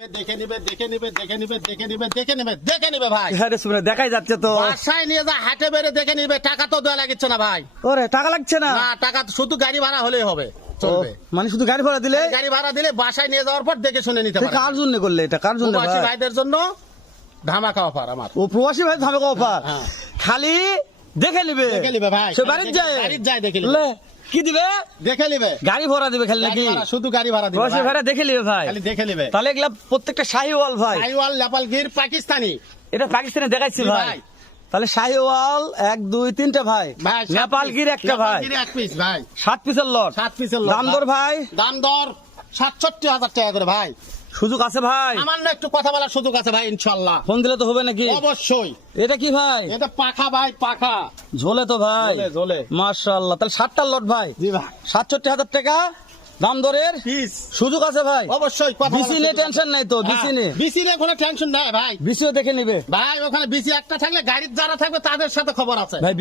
দেখে নিবে দেখে নিবে দেখে নিবে দেখে নিবে দেখে নিবে দেখে নিবে ভাই। হ্যাঁ রে সুমন দেখাই যাচ্ছে তো। বাসায় নিয়ে যা হাটে বেড়ে দেখে নিবে টাকা তো দেওয়া লাগিচ্ছে না ভাই। ওরে টাকা লাগছে না? না টাকা তো শুধু গাড়ি ভাড়া হলেই হবে চলবে। মানে শুধু গাড়ি ভাড়া দিলে? গাড়ি ভাড়া দিলে বাসায় নিয়ে যাওয়ার পর দেখে শুনে নিতে কার জন্য করলে এটা? কার জন্য প্রবাসী ভাইদের জন্য ধামাকা অফার আমার। ও প্রবাসী ভাই ধামে অফার? হ্যাঁ। খালি দেখে নিবে। সে বাড়ির যায়। যায় দেখে কি দিবে? দেখে নিবে। গাড়ি ভাড়া দিবে খালি নাকি? শুধু গাড়ি ভাড়া দিবে ভাড়া দেখে নিবে ভাই। খালি দেখে নিবে। তাহলে এগুলা প্রত্যেকটা শাহিওয়াল ভাই। আইওয়াল নেপালগির পাকিস্তানি। এটা পাকিস্তানে দেখাইছি ভাই। তাহলে শাহিওয়াল এক দুই তিনটা ভাই। ভাই সাত নেপালগির একটা ভাই। এক পিস ভাই। সাত পিসের লট। সাত পিসের দাম দর ভাই? দাম দর সাতষট্টি হাজার টাকা করে ভাই। সুযোগ আছে ভাই। সামান্য একটু কথা বলার সুযোগ আছে ভাই ইনশাল্লাহ। ফোন দিলে তো হবে নাকি? অবশ্যই। এটা কি ভাই? এটা পাখা ভাই পাখা। ঝোলে তো ভাই। ঝোলে। মার্শাল্লাহ তাহলে ষাটটার লট ভাই? জি ভাই। সাতষট্টি হাজার টাকা দাম দরের সুযোগ আছে ভাই? অবশ্যই বিসি নিয়ে টেনশন নাই তো বিসি নিয়ে। বিসি নিয়ে কোনো টেনশন নাই ভাই। বিসিও দেখে নিবে। ভাই ওখানে বিসি একটা থাকলে গাড়ির যারা থাকবে তাদের সাথে খবর আছে। ভাই